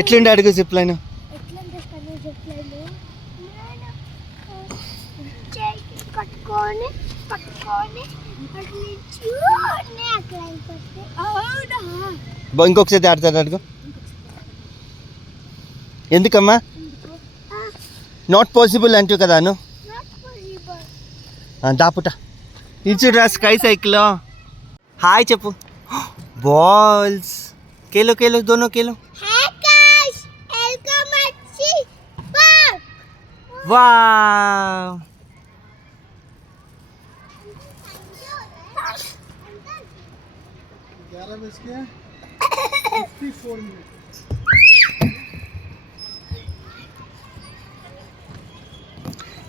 ఎట్లుండే అడుగు zip line? ఇంకొకసారి ఆడతాడు అడుగు. ఎందుకమ్మా? నాట్ పాసిబుల్ అంటూ కదా అను. దాపుట ఇచ్చురా స్కై సైకిల్. హాయ్ చెప్పు. బాల్స్ కేలో కేలో దోనో కేలో. వావ్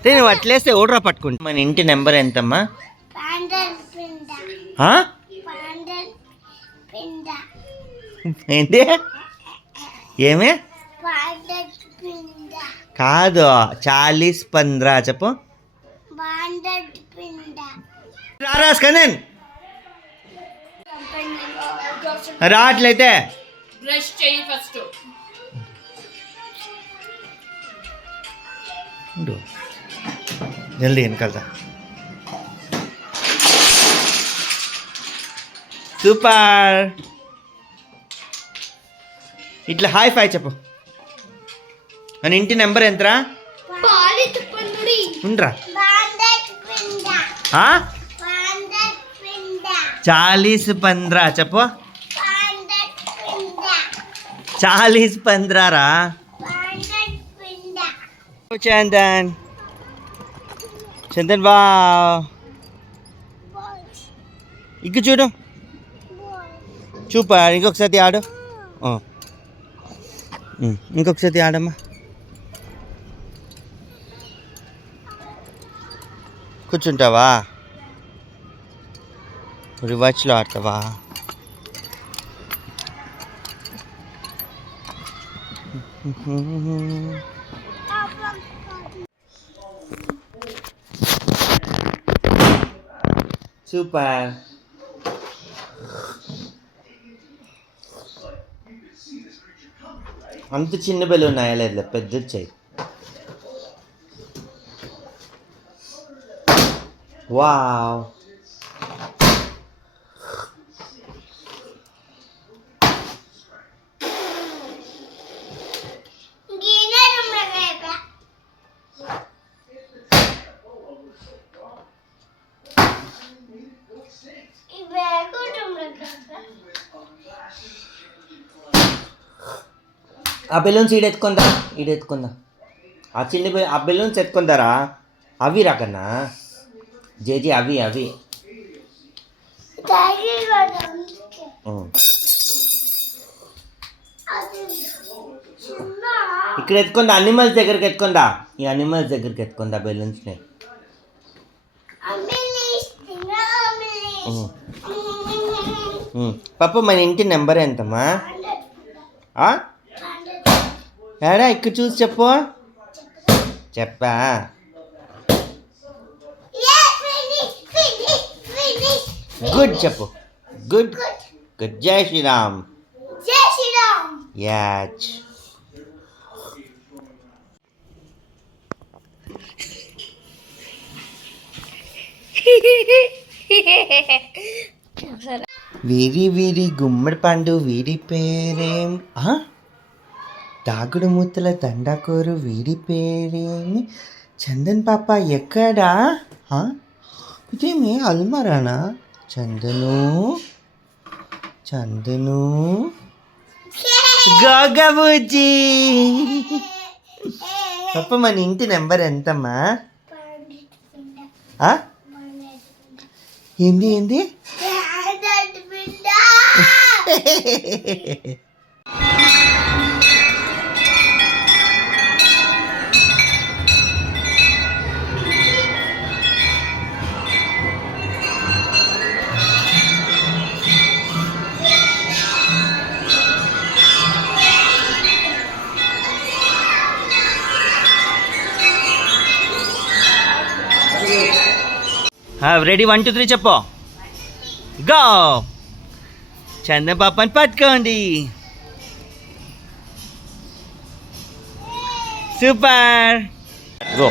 నువ్వు అట్లేస్తే ఓడ్రా పట్టుకుంటా. మన ఇంటి నెంబర్ ఎంతమ్మా? ఏంటి? ఏమే కాదు 40-15 చెప్పు. రారా స్కందన్ రావట్లయితే బ్రష్ చేయి ఫస్ట్. జల్దీ వెనకాలదా. సూపర్. ఇట్లా హాయ్ ఫై చెప్పు. మన ఇంటి నెంబర్ ఎంతరా? ఉండరా 40-15 చెప్పు. 40-15 రా. చందన్ చందన్ బా ఇక చూడు. చూపా ఇంకొకసారి ఆడు. ఇంకొకసారి ఆడమ్మా. కూర్చుంటావా? రివర్స్లో ఆడతావా? సూపర్. అంత చిన్న బెలూన్ ఉన్నాయా? లేదు పెద్ద చెయ్యి. వావ్ ఆ బెలూన్స్ ఈడెత్తుకుందా. ఆ చిన్న ఆ బెలూన్స్ ఎత్తుకుందారా. అవి రాకన్నా జేజీ అవి ఇక్కడ ఎత్తుకుందా. అనిమల్స్ దగ్గరికి ఎత్తుకుందా. ఈ అనిమల్స్ దగ్గరికి ఎత్తుకుందా బెలూన్స్ని. పాప మన ఇంటి నెంబర్ ఎంతమ్మా? ఏడా ఇక్కడ చూసి చెప్పు. చెప్పా. గుడ్ చెప్పు. Good good. జై శ్రీరామ్. యాచ్. వీరి గుమ్మడి పండు వీరి పేరేం? దాగుడు మూతల దండాకోరు వీడి పేరేమి? చందన్ పాప ఎక్కడా? ఇదేమి అల్మరానా? చందను గోగబుజ్జి. పాప మన ఇంటి నెంబర్ ఎంతమ్మా? ఏంది? రెడీ 1 2 3 చెప్పు. గో. చందన్ పాపని పట్టుకోండి. సూపర్ గో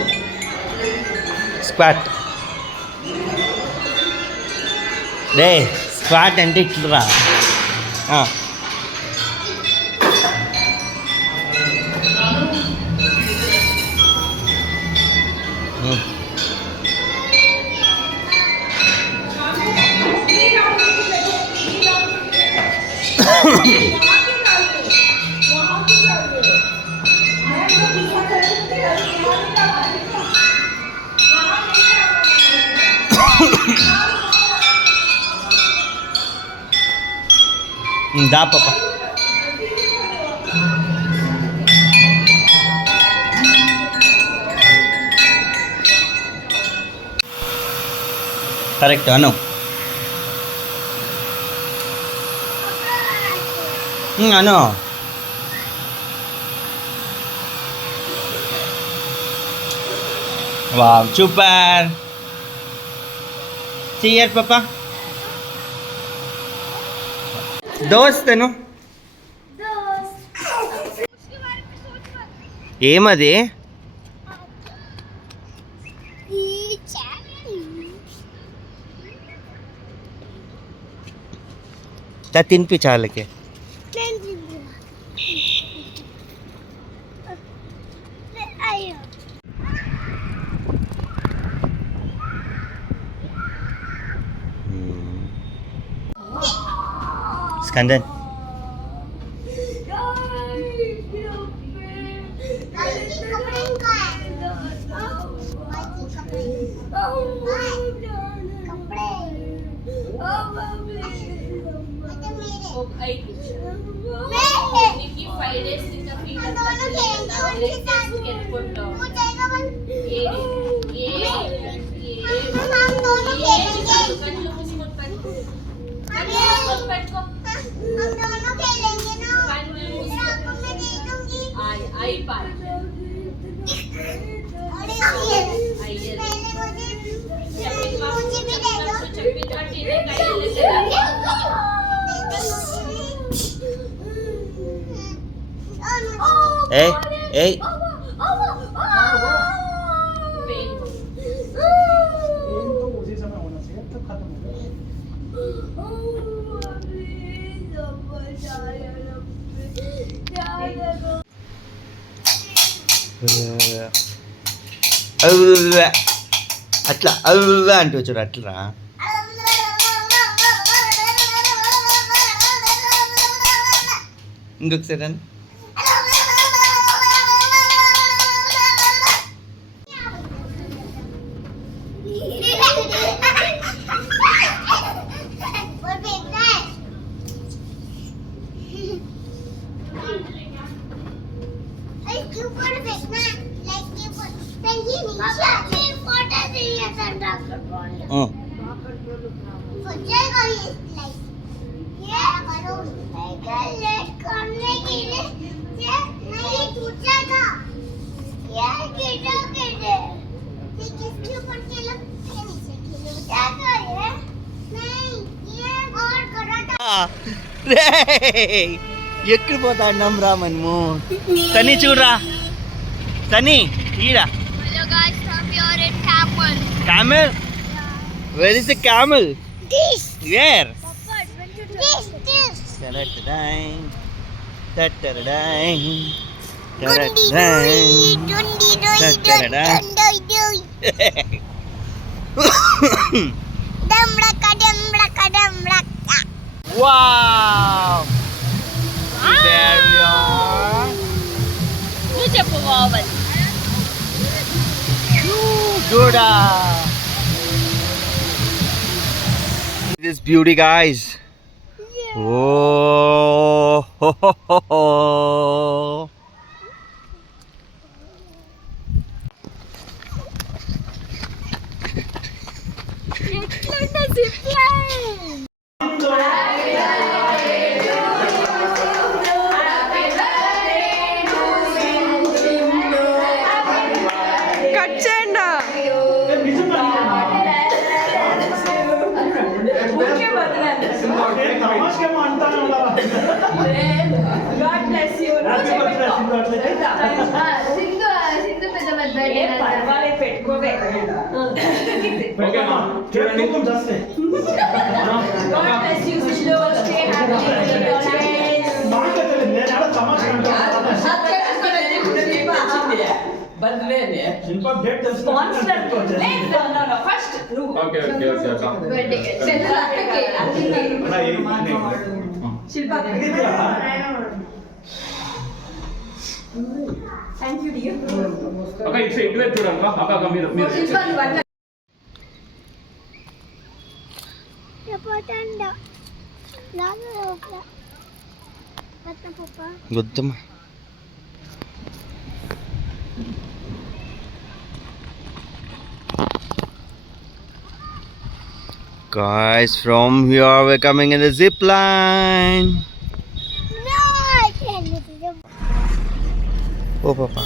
స్క్వాట్ డే స్క్వాట్ అంటే ఇట్లా దా పాప కరెక్ట్ అను అను వావ్ సూపర్ చెయ్యారు పాప దోస్తను ఏమది తినిపి చాలకి స్కందన్ Hey, hey. అట్లా అంటూ చూడు అట్లా ఇంకొకసారి ఎక్కడ పోతాడు నమ్మరా మనము సనీ చూడరా సనీ ఈరా camel where is the camel This. where This. ta-da-da-dang ta-da-da-dang Dundi ta-da-da-dang ta-da-da-dang Dum-raka. wow there we are నువ్వు చెప్పు bowel good this beauty guys oh ho, ho, ho, ho. చెప్పండి లాగా పప్ప గుద్దమ్మ. Guys, from here we're coming in the zip line. No, I can't. Oh, Papa.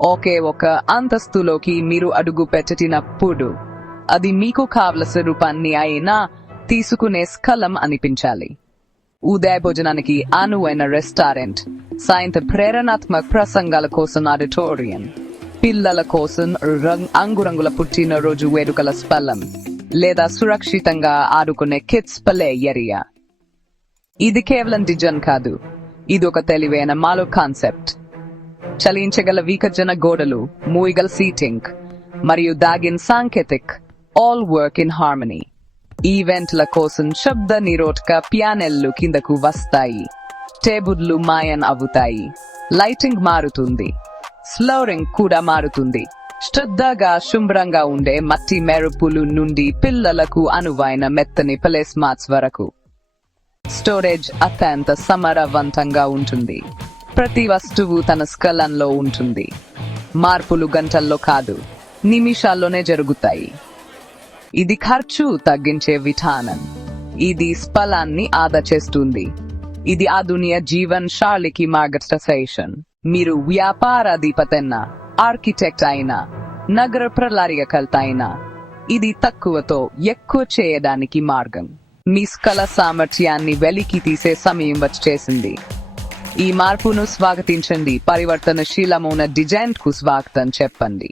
ఒకే ఒక అంతస్తులోకి మీరు అడుగు పెట్టినప్పుడు అది మీకు కావలసిన రూపాన్ని అయినా తీసుకునే స్థలం అనిపించాలి. ఉదయ భోజనానికి అనువైన రెస్టారెంట్, సాయంత్రం ప్రేరణాత్మక ప్రసంగాల కోసం ఆడిటోరియం, పిల్లల కోసం రంగురంగుల పుట్టినరోజు వేడుకల స్థలం, లేదా సురక్షితంగా ఆడుకునే కిడ్స్ ప్లే ఏరియా. ఇది కేవలం డిజైన్ కాదు, ఇది ఒక తెలివైన మాలో కాన్సెప్ట్. చలించగల వికర్జన గోడలు, మూయగల సీటింగ్ మరియు దాగిన సాంకేతిక్, ఆల్ వర్క్ ఇన్ హార్మనీ. ఈవెంట్ల కోసం శబ్ద నిరోధక పియానెల్లు కిందకు వస్తాయి, టేబుల్లు మాయన్ అవుతాయి, లైటింగ్ మారుతుంది, ఫ్లోరింగ్ కూడా మారుతుంది. శ్రద్ధగా శుభ్రంగా ఉండే మట్టి మెరుపులు నుండి పిల్లలకు అనువైన మెత్తని ప్లే స్మార్ట్స్ వరకు. స్టోరేజ్ అత్యంత సమర్థవంతంగా ఉంటుంది. ప్రతి వస్తువు తన స్థలంలో ఉంటుంది. మార్పులు గంటల్లో కాదు, నిమిషాల్లోనే జరుగుతాయి. ఇది ఖర్చు తగ్గించే విధానం. ఇది స్థలాన్ని ఆదా చేస్తుంది. ఇది ఆధునిక జీవన శైలికి మార్గదర్శకం. మీరు వ్యాపారాధిపతైనా, ఆర్కిటెక్ట్ అయినా, నగర ప్రణాళికకర్త అయినా, ఇది తక్కువతో ఎక్కువ చేయడానికి మార్గం. మీ స్థల సామర్థ్యాన్ని వెలికి తీసే సమయం వచ్చేసింది. ఈ మార్పును స్వాగతించండి. పరివర్తనశీలమైన డిజైన్ కు స్వాగతం చెప్పండి.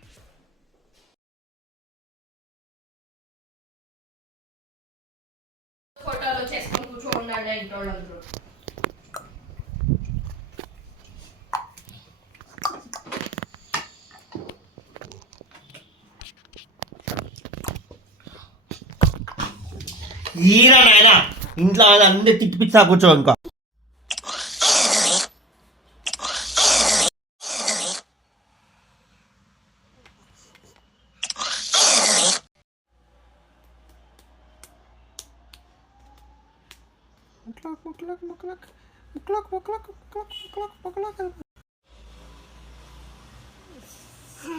ఫోటోలు చేసుకొని కూర్చోండి ఇంట్లో వాళ్ళందరూ. ఈరా నాయన, ఇంట్లో వాళ్ళందరూ తిట్టిపిచ్చా కూర్చో ఇంకా.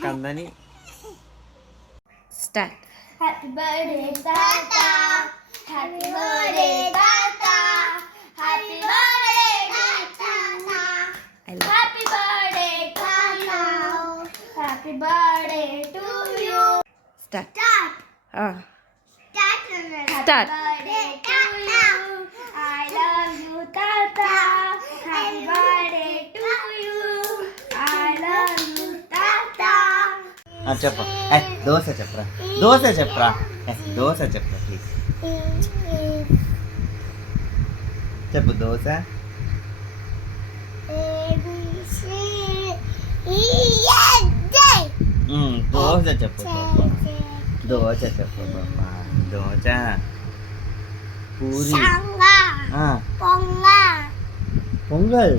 కందని start. Happy birthday, Tata. Happy birthday, Tata. Happy birthday, Tata. Happy birthday to you. Happy birthday to you. Start. Start. Start. Happy birthday to you. I love you, Tata. Happy birthday to you. I love you, Tata. చెప్ప దోశ చెప్పరా, దోశ చెప్పరా ప్లీజ్ చెప్పు. దోశ దోశ చెప్పు బాబా, దోశ చెప్పు బాబా. దోశ, పూరి, పొంగల్.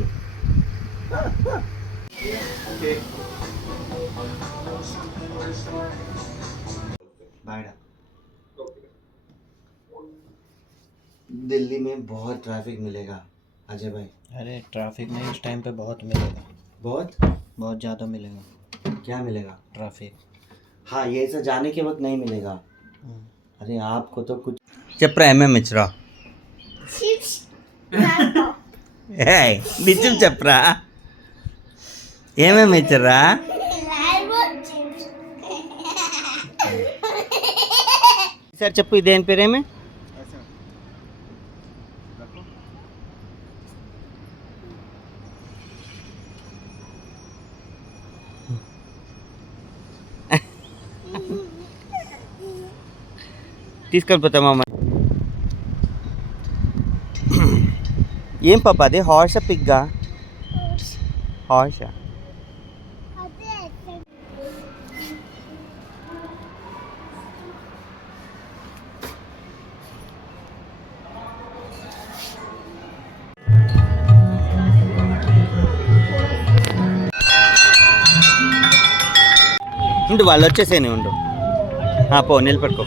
दिल्ली में बहुत ट्रैफिक मिलेगा अजय भाई। अरे ट्रैफिक में इस टाइम पे बहुत मिलेगा, बहुत ज़्यादा मिलेगा क्या मिलेगा? ट्रैफिक। हाँ, ये सब जाने के वक्त नहीं मिलेगा। अरे आपको तो कुछ చెప్పరా ఏమేమి ఇచ్చరా? నిజం చెప్పరా, ఏమేమి ఇచ్చరా? సార్ చెప్పు, ఇదేం పేరేమే? తీసుకొని పోతామా? ఏం పాప అది? హార్సా పిగ్గా? హార్సా. ఉండు, వాళ్ళు వచ్చేసేనే ఉండు. పో, నిలబెట్టుకో.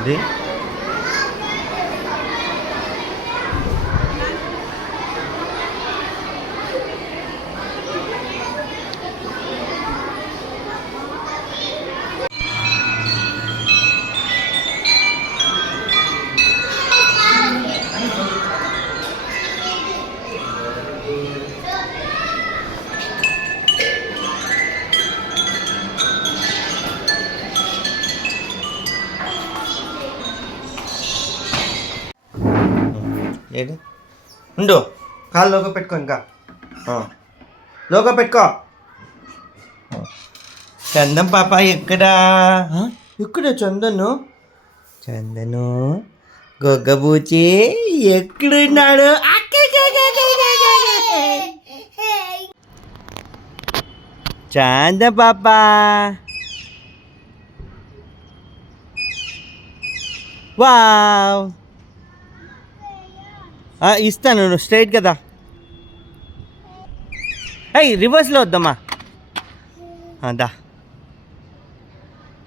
అది ఏడు ఉండు కాలు లోక పెట్టుకో ఇంకా లోక పెట్టుకో చందం పాప ఎక్కడా ఎక్కడ చందను చందను గొగ్గబూచి ఎక్కడున్నాడు చాంద పాప వావ్ ఇస్తాను స్ట్రైట్ కదా అయ్యి రివర్స్లో వద్దమ్మా దా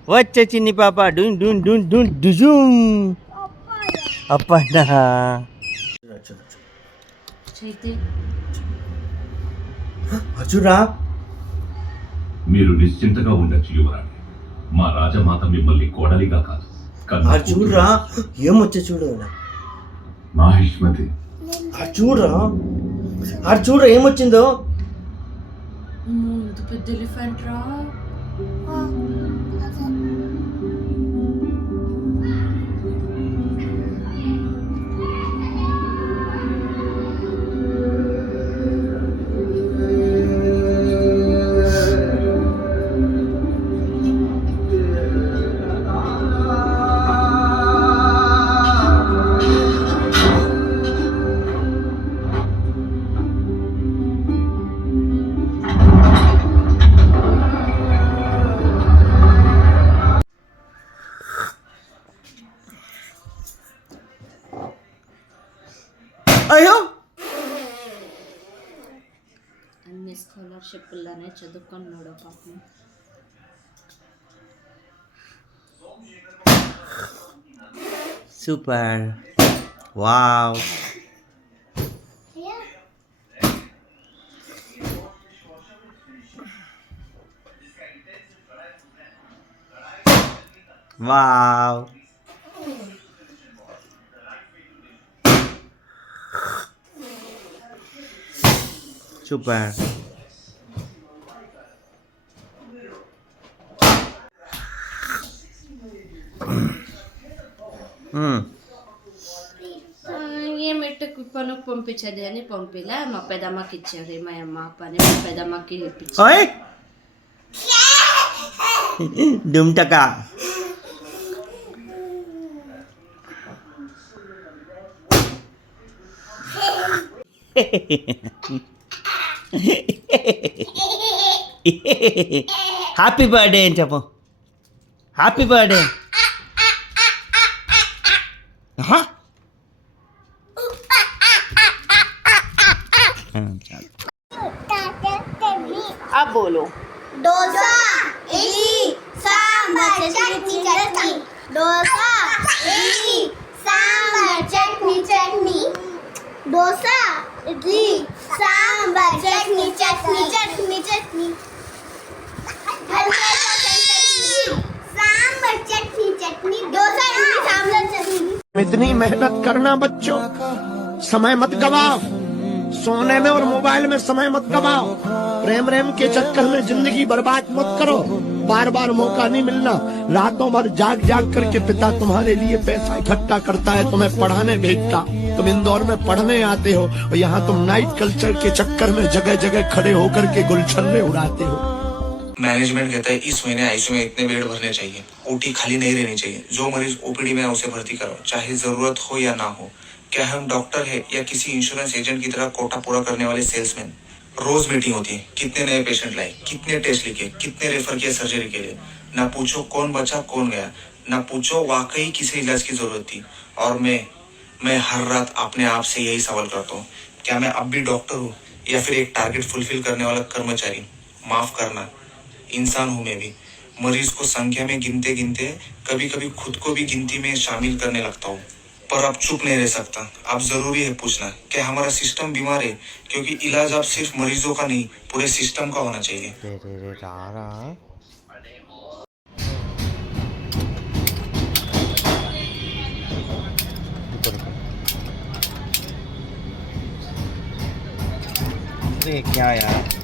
వచ్చే చిన్ని పాప డూన్ డూన్ డూన్ డూన్ డుజూమ్ అప్పనా అర్జురా మీరు నిశ్చింతగా ఉండొచ్చు యువరాణి మా రాజమాత మిమ్మల్ని కోడలిగా కాదు చూడరా ఏమొచ్చా చూడు మాహిష్మతి చూడరా ఏమొచ్చిందో పెద్ద ఎలిఫెంట్ రా అయ్యో అన్ని స్కాలర్షిప్లనే చదువుకున్నాడు పాపం సూపర్ వావ్ వావ్ సూపర్ ఏమిటి పనుకు పంపించేది అని పంపిలే మా పెదమ్మకి ఇచ్చారు మా అమ్మ పని మా పెదమ్మకి ఇప్పించారు ఓయ్ డుమ్టకా హ్యాపీ బర్త్డే అని చెప్పు హ్యాపీ బర్త్డే अब बोलो डोसा इडली सांभर चटनी चटनी डोसा इडली सांभर चटनी चटनी डोसा इडली सांभर चटनी चटनी चटनी चटनी सांभर चटनी चटनी डोसा इडली सांभर चटनी इतनी मेहनत करना बच्चों समय मत गवाओ सोने में और मोबाइल में समय मत गवाओ प्रेम रेम के चक्कर में जिंदगी बर्बाद मत करो बार बार मौका नहीं मिलना रातों भर जाग जाग करके पिता तुम्हारे लिए पैसा इकट्ठा करता है तुम्हें पढ़ाने भेजता तुम इंदौर में पढ़ने आते हो और यहाँ तुम नाइट कल्चर के चक्कर में जगह जगह खड़े होकर के गुलछर्रे उड़ाते हो। मैनेजमेंट कहता है इस महीने आईसीयू में इतने बेड भरने चाहिए ओटी खाली नहीं रहनी चाहिए जो मरीज ओपीडी में है उसे भर्ती करो चाहे जरूरत हो या ना हो क्या हम डॉक्टर है या किसी इंश्योरेंस एजेंट की तरह कोटा पूरा करने वाले सेल्समैन रोज मीटिंग होती है कितने नए पेशेंट लाए कितने टेस्ट लिखे कितने रेफर किए सर्जरी के लिए ना पूछो कौन बचा कौन गया ना पूछो वाकई किसे इलाज की जरूरत थी और मैं हर रात अपने आप से यही सवाल करता हूँ क्या मैं अब भी डॉक्टर हूँ या फिर एक टारगेट फुलफिल करने वाला कर्मचारी माफ करना इंसान हूँ मैं भी मरीज को संख्या में गिनते गिनते कभी कभी खुद को भी गिनती में शामिल करने लगता हूँ पर अब चुप नहीं रह सकता अब जरूरी है पूछना क्या हमारा सिस्टम बीमार है क्योंकि इलाज अब सिर्फ मरीजों का नहीं पूरे सिस्टम का होना चाहिए क्या यार